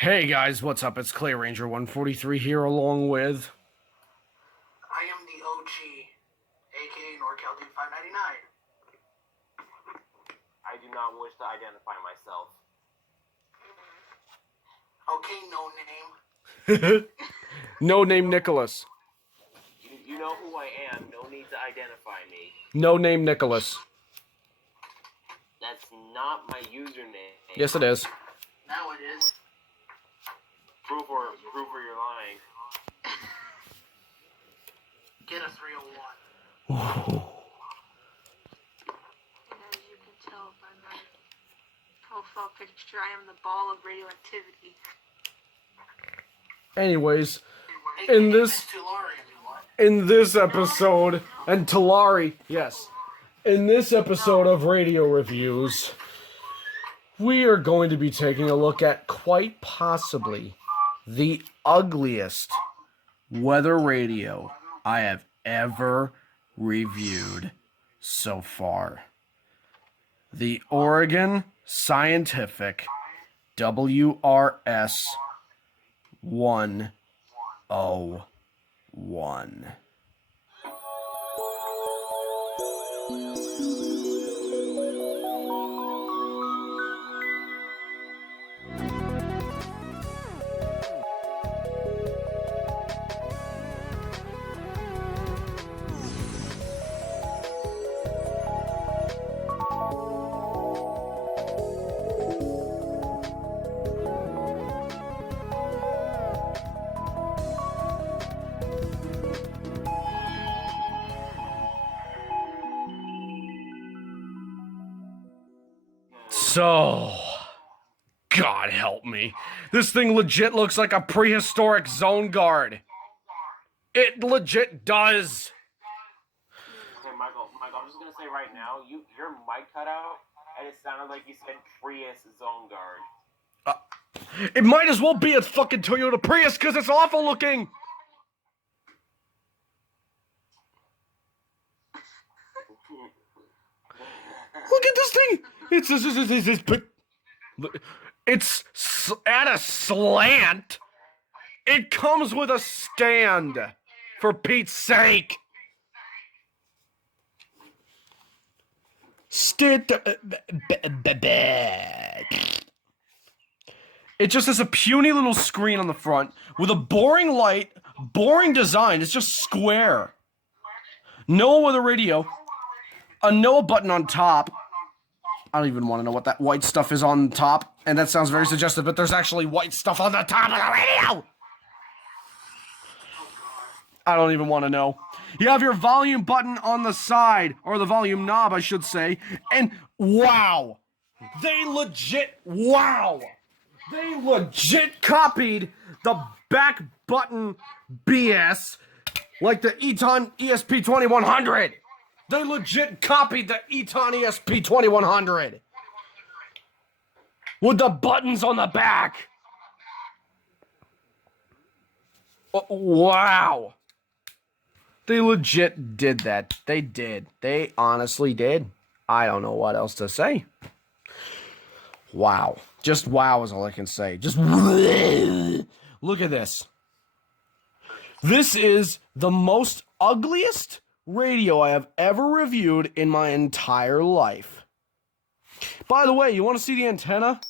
Hey guys, what's up? It's Clay Ranger 143 here along with... I am the OG, aka NorCal Dude 599. I do not wish to identify myself. Okay, no name. No name Nicholas. You know who I am. No need to identify me. No name Nicholas. That's not my username. Yes, it is. Now it is. Prove or you're lying. Get a 301. Ooh. And as you can tell by my profile picture, I am the ball of radioactivity. Anyways, Hey, in this Tulare, everyone. in this episode, and Tulare, yes, in this episode of Radio Reviews, we are going to be taking a look at quite possibly the ugliest weather radio I have ever reviewed so far. The Oregon Scientific WRS101. So, God help me. This thing legit looks like a prehistoric zone guard. It legit does. Okay, Michael, I'm just gonna say right now, your mic cut out, and it sounded like you said Prius Zone Guard. It might as well be a fucking Toyota Prius because it's awful looking. Look at this thing. It's at a slant. It comes with a stand. For Pete's sake. It just has a puny little screen on the front with a boring light, boring design. It's just square. No weather radio. A no button on top. I don't even want to know what that white stuff is on top. And that sounds very suggestive, but there's actually white stuff on the top of the radio! I don't even want to know. You have your volume button on the side, or the volume knob, I should say. And wow! They legit copied the back button BS like the Eton ESP2100. They legit copied the Eton ESP2100 with the buttons on the back. Wow. They legit did that. They did. They honestly did. I don't know what else to say. Wow. Just wow is all I can say. Just look at this. This is the most ugliest radio I have ever reviewed in my entire life. By the way, you want to see the antenna?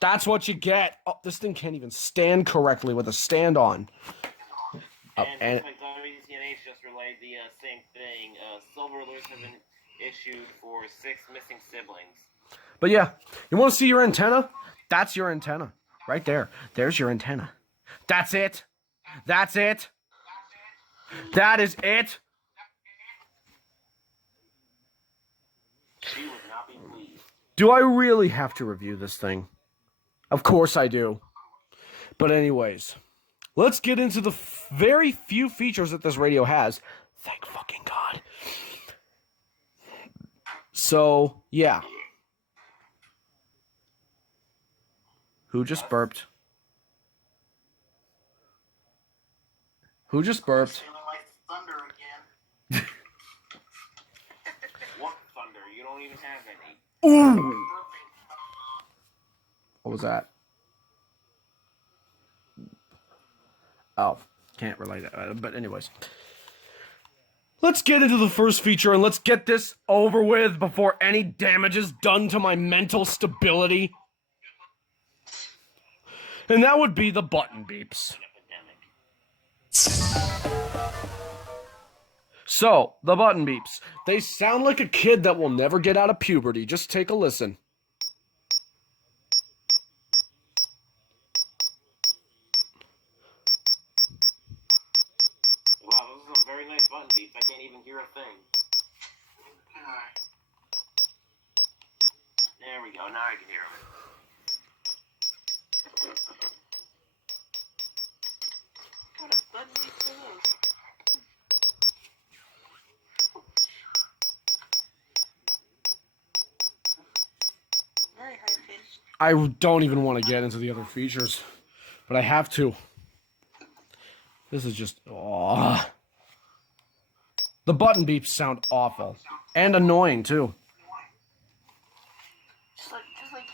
That's what you get. Oh, this thing can't even stand correctly with a stand on. And like WCNH just relayed the same thing. Silver alerts have been issued for 6 missing siblings. But yeah, you want to see your antenna? That's your antenna. Right there. There's your antenna. That's it. That's it. That is it. She would not be pleased. Do I really have to review this thing? Of course I do. But anyways, let's get into the very few features that this radio has. Thank fucking God. So, yeah. Who just burped? Who just burped? Feeling like thunder again. What thunder? You don't even have any. Ooh! What was that? Oh, can't relate it. But anyways. Let's get into the first feature and let's get this over with before any damage is done to my mental stability. And that would be the button beeps. So, the button beeps. They sound like a kid that will never get out of puberty. Just take a listen. Wow, those are some very nice button beeps. I can't even hear a thing. There we go. Now I can hear them. What a button beep for those. Very high pitched. I don't even want to get into the other features, but I have to. This is just... Oh. The button beeps sound awful. And annoying, too. Just like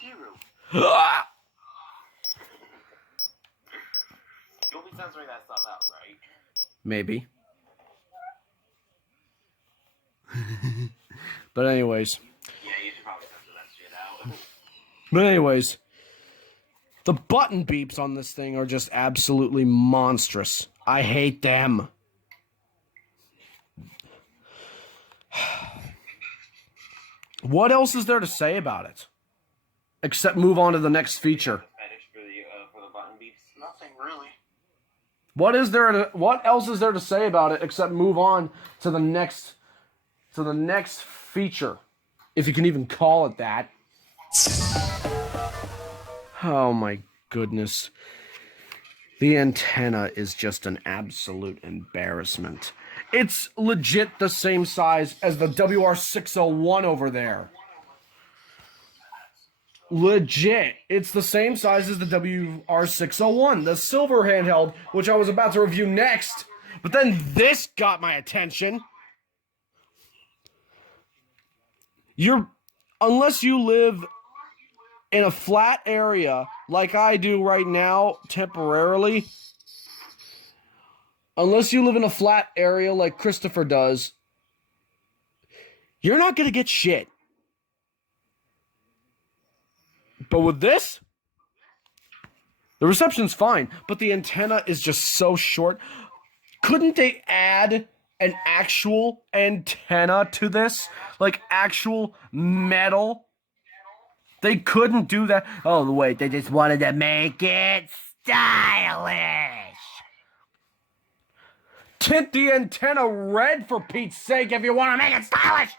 Hero. You'll be censoring that stuff out, right? Maybe. But anyways. Yeah, you should probably censor that shit out. But anyways. The button beeps on this thing are just absolutely monstrous. I hate them. What else is there to say about it? Except move on to the next feature. For the button beeps. Nothing really. What else is there to say about it except move on to the next feature, if you can even call it that. Oh my goodness. The antenna is just an absolute embarrassment. It's legit the same size as the WR601 over there. Legit. It's the same size as the WR601, the silver handheld, which I was about to review next. But then this got my attention. Unless you live in a flat area like I do right now, temporarily, unless you live in a flat area like Christopher does, you're not going to get shit. But with this, the reception's fine, but the antenna is just so short. Couldn't they add an actual antenna to this? Like actual metal? They couldn't do that. Oh, wait, they just wanted to make it stylish. Tint the antenna red, for Pete's sake, if you want to make it stylish.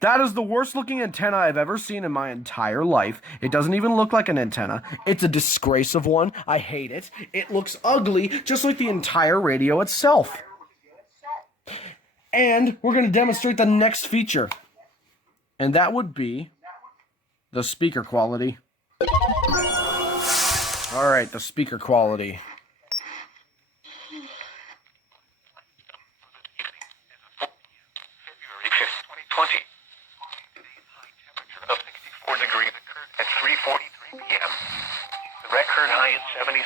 That is the worst looking antenna I've ever seen in my entire life. It doesn't even look like an antenna. It's a disgrace of one. I hate it. It looks ugly, just like the entire radio itself. And we're going to demonstrate the next feature. And that would be the speaker quality. All right, the speaker quality. February 5th, 2020. Of 64 degrees occurred at 3:43 p.m. The record high at 77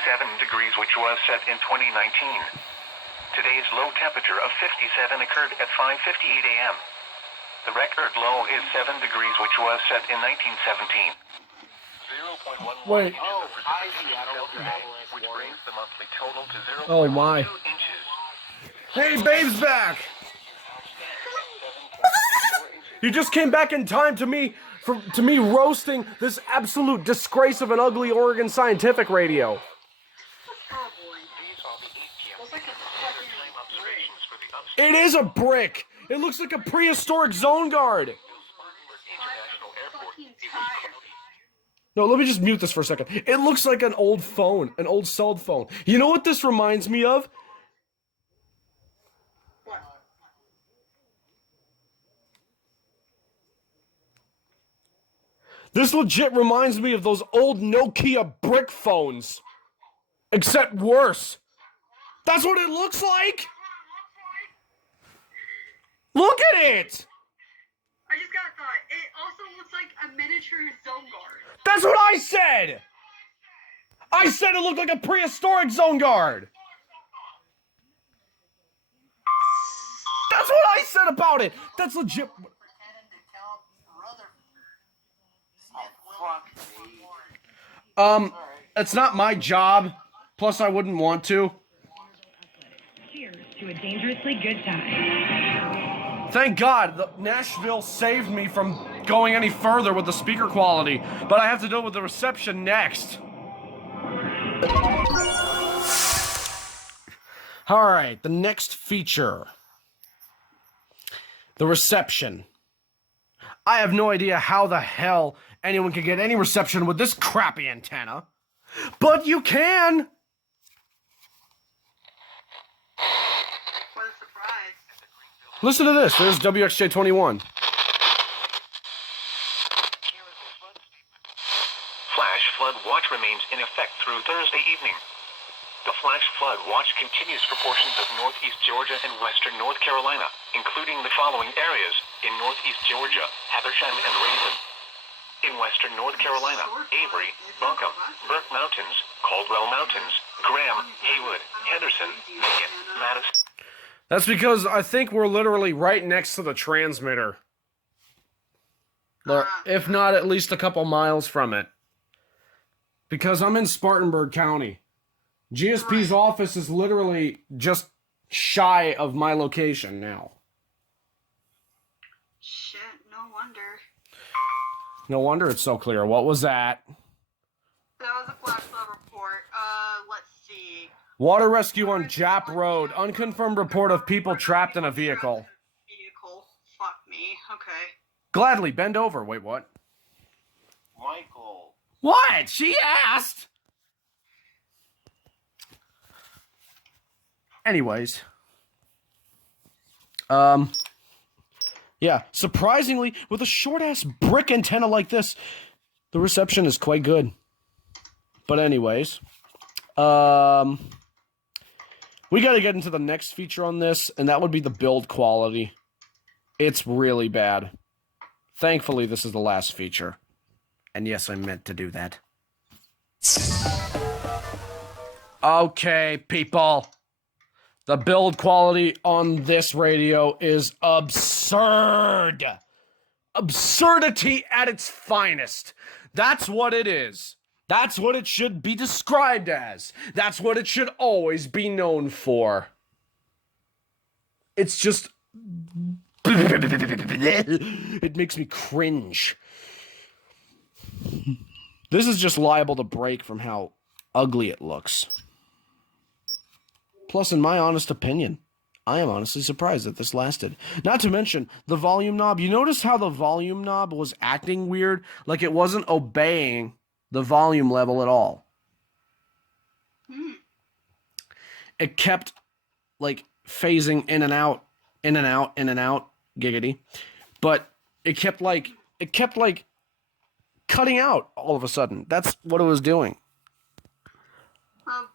degrees, which was set in 2019. Today's low temperature of 57 occurred at 5:58 a.m. The record low is 7 degrees, which was set in 1917. 0.11 Wait. inches Oh, of I see. precipitation I don't fell know if today, avalanche which warning. brings the monthly total to 0.2 Oh, my. inches. Hey, Babe's back! You just came back in time to me roasting this absolute disgrace of an ugly Oregon Scientific radio. Oh boy. These are the ATM Looks like a fucking time observations for the It is a brick. It looks like a prehistoric zone guard. International Airport. fucking tire. No, let me just mute this for a second. It looks like an old phone, an old cell phone. You know what this reminds me of? What? This legit reminds me of those old Nokia brick phones. Except worse. That's what it looks like! Look at it! I just got a thought. It also looks like a miniature zone guard. That's what I said! I said it looked like a prehistoric zone guard. That's what I said about it. That's legit. Pretending to tell brother. Fuck me. It's not my job. Plus, I wouldn't want to. Cheers to a dangerously good time. Thank God, Nashville saved me from going any further with the speaker quality. But I have to deal with the reception next. All right, the next feature. The reception. I have no idea how the hell anyone can get any reception with this crappy antenna. But you can! What a surprise. Listen to this. There's WXJ21. Flash flood watch remains in effect through Thursday evening. The flash flood watch continues for portions of northeast Georgia and western North Carolina, including the following areas: in northeast Georgia, Habersham and Raven. In western North Carolina, Avery, Buncombe, Burke Mountains, Caldwell Mountains, Graham, Haywood, Henderson, Pickett, Madison. That's because I think we're literally right next to the transmitter. Or, if not, at least a couple miles from it. Because I'm in Spartanburg County. GSP's office is literally just shy of my location now. Shit, no wonder. No wonder it's so clear. What was that? That was a flash flood report. Let's see. Water rescue on Jap Road. Unconfirmed report of people trapped in a vehicle. Vehicle. Fuck me. Okay. Gladly, bend over. Wait, what? Michael. What? She asked! Anyways. Yeah, surprisingly, with a short-ass brick antenna like this, the reception is quite good. But anyways, we gotta get into the next feature on this, and that would be the build quality. It's really bad. Thankfully, this is the last feature. And yes, I meant to do that. Okay, people. The build quality on this radio is absurd. Absurdity at its finest. That's what it is. That's what it should be described as. That's what it should always be known for. It's just... it makes me cringe. This is just liable to break from how ugly it looks. Plus, in my honest opinion, I am honestly surprised that this lasted. Not to mention, the volume knob. You notice how the volume knob was acting weird? Like it wasn't obeying the volume level at all. It kept, like, phasing in and out, in and out, in and out, giggity. But it kept, like, cutting out all of a sudden. That's what it was doing.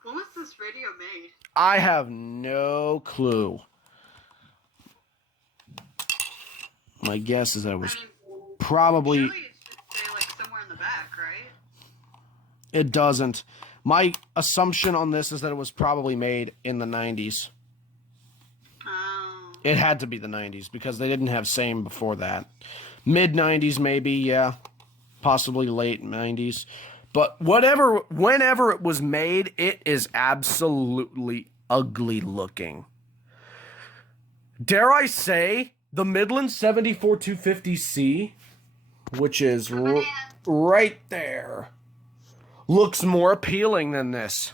When was this radio made? I have no clue. My guess is that it was probably... Surely it should say, like, somewhere in the back, right? It doesn't. My assumption on this is that it was probably made in the 90s. Oh. It had to be the 90s, because they didn't have SAME before that. Mid-90s maybe, yeah. Possibly late 90s. But whenever it was made, it is absolutely ugly looking. Dare I say, the Midland 74250C, which is right there, looks more appealing than this.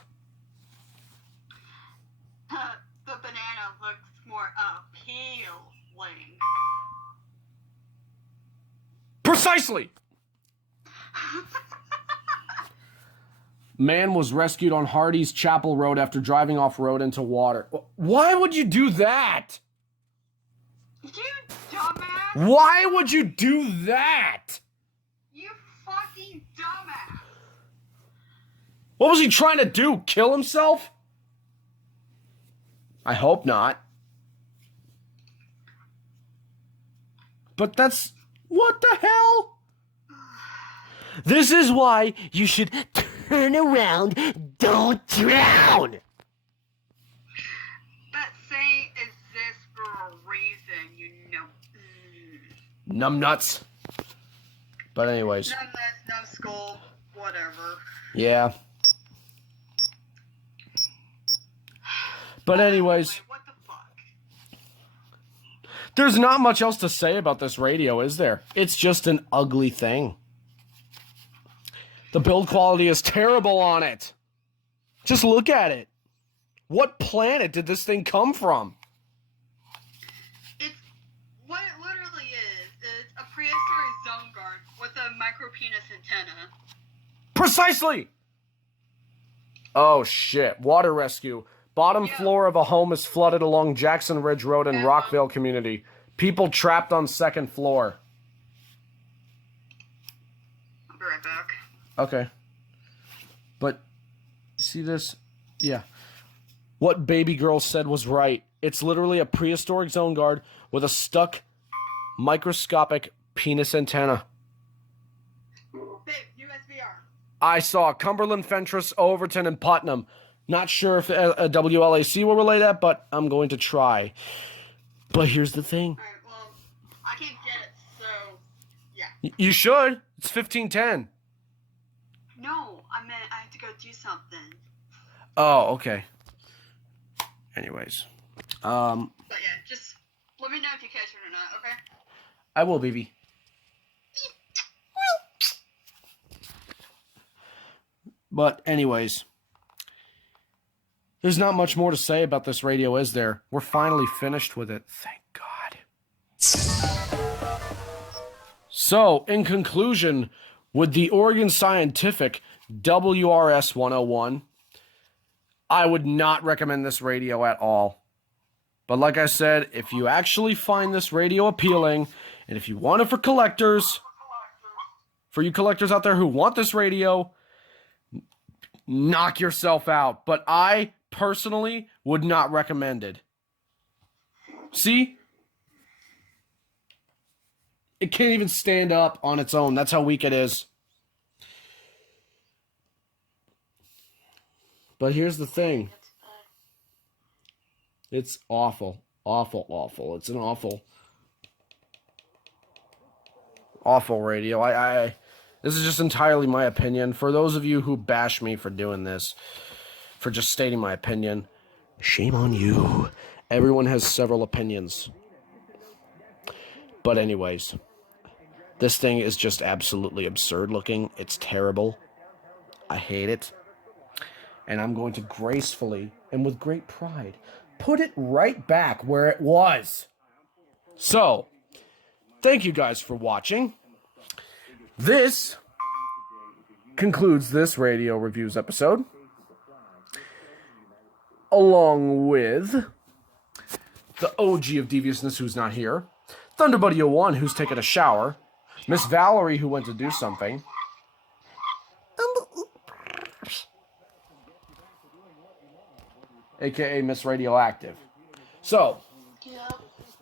The banana looks more appealing. Precisely! Man was rescued on Hardy's Chapel Road after driving off-road into water. Why would you do that? You dumbass! Why would you do that? You fucking dumbass! What was he trying to do? Kill himself? I hope not. But that's... What the hell? This is why you should Turn around. Don't drown. That saying exists for a reason, you know. Numbnuts. But anyways. Numbnuts, numbskull, whatever. Yeah. But anyways. What the fuck? There's not much else to say about this radio, is there? It's just an ugly thing. The build quality is terrible on it. Just look at it. What planet did this thing come from? It's what it literally is a prehistoric zone guard with a micro penis antenna. Precisely! Oh shit. Water rescue. Bottom floor of a home is flooded along Jackson Ridge Road in Rockville community. People trapped on second floor. I'll be right back. Okay. But, see this? Yeah. What baby girl said was right. It's literally a prehistoric zone guard with a stuck microscopic penis antenna. Babe, USVR. I saw Cumberland, Fentress, Overton, and Putnam. Not sure if a WLAC will relay that, but I'm going to try. But here's the thing. Alright, well, I can't get it, so, yeah. You should. It's 1510. No, I meant I have to go do something. Oh, okay. Anyways. But yeah, just let me know if you catch it or not, okay? I will, baby. But anyways. There's not much more to say about this radio, is there? We're finally finished with it. Thank God. So, in conclusion, with the Oregon Scientific WRS101, I would not recommend this radio at all. But like I said, if you actually find this radio appealing, and if you want it for collectors, for you collectors out there who want this radio, knock yourself out. But I personally would not recommend it. See? It can't even stand up on its own. That's how weak it is. But here's the thing. It's awful. Awful, awful. It's an awful radio. This is just entirely my opinion. For those of you who bash me for doing this, for just stating my opinion, shame on you. Everyone has several opinions. But anyways, this thing is just absolutely absurd looking. It's terrible. I hate it. And I'm going to gracefully and with great pride put it right back where it was. So, thank you guys for watching. This concludes this radio reviews episode, along with the OG of deviousness who's not here, ThunderBuddy01 who's taken a shower, Miss Valerie who went to do something, aka Miss Radioactive. So,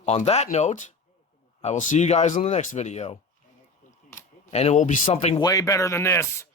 on that note, I will see you guys in the next video. And it will be something way better than this.